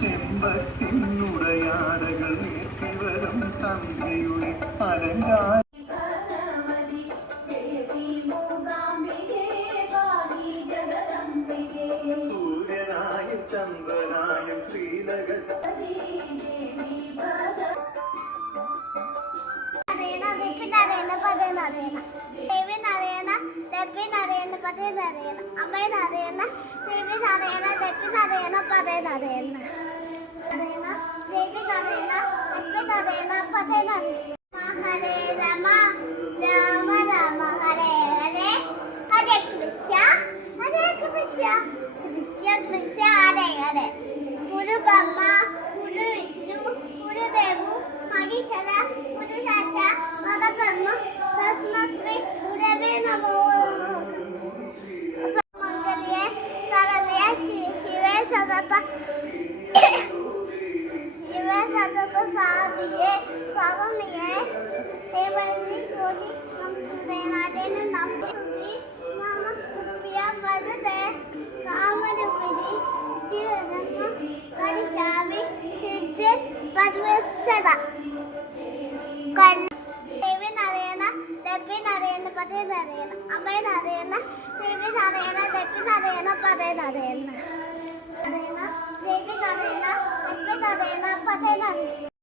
ചെമ്പത്തിനുടയാടകൾ നീട്ടിവരും തന്ത്രിയുടെ അലങ്കാര സൂര്യനായും ചന്ദ്രനായും ശ്രീലക ഹരേ രമ രാമ രാമ ഹരേ ഹരേ ഹരേ കൃഷ്ണ കൃഷ്ണ കൃഷ്ണ ഹരേ ഹരേ ഗുരു ബ്രഹ്മ ഗുരു വിഷ്ണു ഗുരുദേവു മഹേശ്വര ഗുരു സാക്ഷ പരബ്രഹ്മ തസ്മൈ ശ്രീ ഗുരവേ നമോ മംഗല്യേ സർവേ ശിവേ സദത സാധിയേ സ്വാമിയേ ദേവനി കോടി നമസ്തേനാദേന നമസ്തുതി നമസ്തുഭ്യ വദതേ കാമരൂപിണി ദിവനമ പരിശാമി സിദ്ധ പദ്മസദ ദേവി നാരായണ ദേവി നാരായണ പദേ നാരായണ അമ്മ നാരായണ ദേവി നാരായണ ദേവി നാരായണ പദേ നാരായണ നാരായണ ദേവി നാരായണ ദേവി നാരായണ പദേ നാരായണ